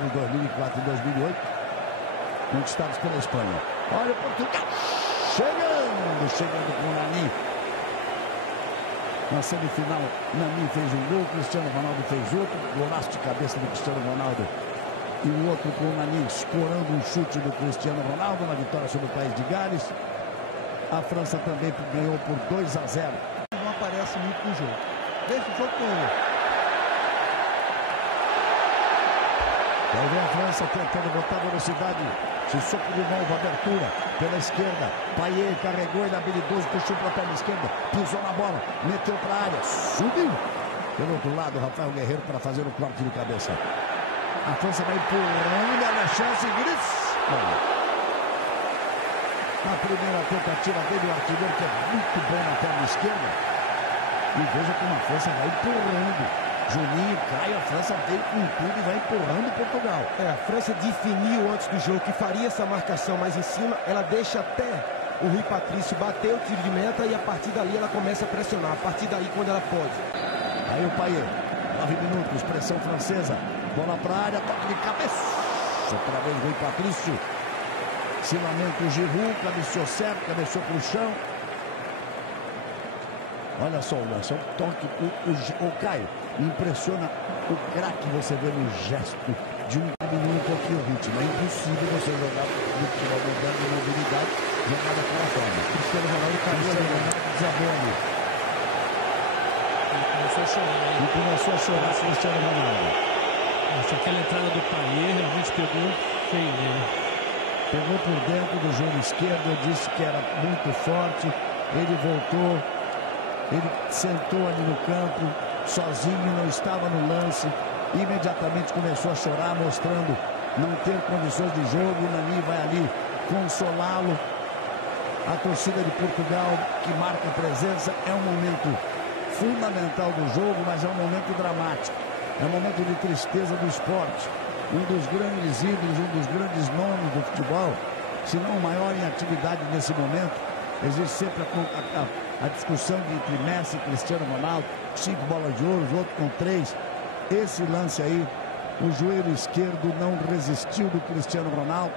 de 2004 e 2008, conquistados pela Espanha. Olha o Portugal chegando com o Nani. Na semifinal, Nani fez um gol, Cristiano Ronaldo fez outro, golaço de cabeça do Cristiano Ronaldo. E o outro com o Nani escorando um chute do Cristiano Ronaldo na vitória sobre o país de Gales. A França também ganhou por 2-0. Não aparece muito no jogo. Deixa o jogo com ele. Aí vem a França tentando botar velocidade. Sissoko de novo, abertura pela esquerda. Payet carregou, ele habilidoso, puxou para a perna esquerda. Pisou na bola, meteu para a área, subiu. Pelo outro lado, Rafael Guerreiro para fazer o corte de cabeça. A França vai empurrando, olha a chance, Griezmann. Na primeira tentativa dele, o artilheiro que é muito bom na perna esquerda. E veja como a França vai empurrando. Juninho, Caio, a França veio com tudo e vai empurrando Portugal. A França definiu antes do jogo que faria essa marcação mais em cima. Ela deixa até o Rui Patrício bater o tiro de meta e a partir dali ela começa a pressionar. A partir daí quando ela pode. Aí o Payet, 9 minutos, pressão francesa. Bola para a área, toque de cabeça. Outra vez Rui Patrício. Se lamenta o Giroud, cabeceou certo, cabeceou para o chão. Olha só o lance, o toque, o Caio, impressiona o craque, você vê no gesto de um caminho um pouquinho ritmo. É impossível você jogar no futebol moderno de mobilidade, jogar daquela forma. Cristiano Ronaldo desabou ali. Ele começou a chorar. Cristiano Ronaldo. Nossa, aquela entrada do Payet realmente pegou feio nele. Pegou por dentro do joelho esquerdo, eu disse que era muito forte, ele voltou. Ele sentou ali no campo, sozinho, não estava no lance. Imediatamente começou a chorar, mostrando não ter condições de jogo. O Nani vai ali consolá-lo. A torcida de Portugal, que marca presença, é um momento fundamental do jogo, mas é um momento dramático. É um momento de tristeza do esporte. Um dos grandes ídolos, um dos grandes nomes do futebol, se não o maior em atividade nesse momento. Existe sempre a discussão entre Messi e Cristiano Ronaldo, 5 bolas de ouro, os outros com 3. Esse lance aí, o joelho esquerdo não resistiu do Cristiano Ronaldo.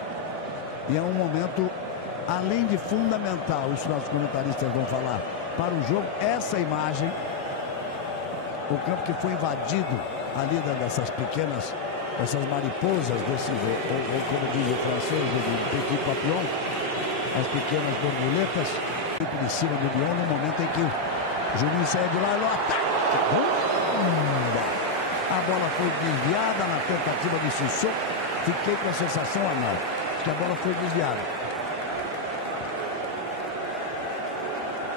E é um momento, além de fundamental, isso nossos comentaristas vão falar, para o jogo, essa imagem, o campo que foi invadido ali dessas pequenas, essas mariposas, desse, ou como diz o francês, do petit papillon, as pequenas borboletas, de cima do Lyon, no momento em que o Juninho saiu de lá e o ataque. A bola foi desviada na tentativa de Sissoko. Fiquei com a sensação, Arnaldo, que a bola foi desviada.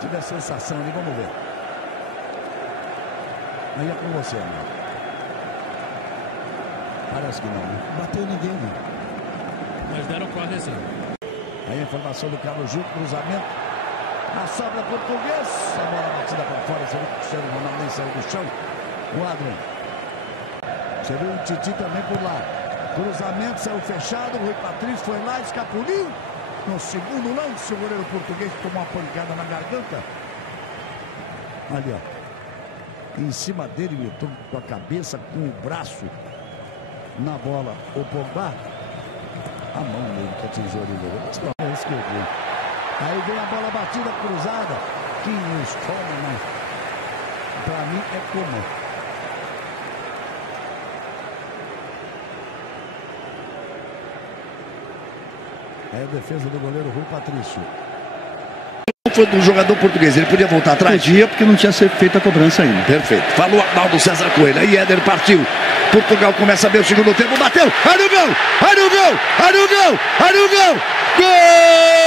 Tive a sensação ali, vamos ver. Aí é com você, Arnaldo. Parece que não, né? Bateu ninguém, né? Mas deram corda assim. Aí a informação do Carlos Gil, cruzamento. A sobra português. A bola batida para fora. Você viu que o Cristiano Ronaldo nem saiu do chão. O Adriano. Você viu o Titi também por lá. Cruzamento, saiu fechado. O Rui Patrício foi lá, escapuliu. No segundo lance, o goleiro português tomou uma pancada na garganta. Ali, ó. Em cima dele, Milton, com a cabeça, com o braço na bola. O Pogba. A mão dele que atingiu ali. É isso que eu vi. Aí vem a bola batida, cruzada. Que nos come, né? Pra mim é comum. É a defesa do goleiro Rui Patrício. Foi do jogador português, ele podia voltar atrás? Podia, porque não tinha sido feita a cobrança ainda. Perfeito. Falou Arnaldo César Coelho. Aí Éder partiu. Portugal começa a ver o segundo tempo. Bateu. Olha o gol! Olha o gol! Olha o gol! Olha o gol! Gol!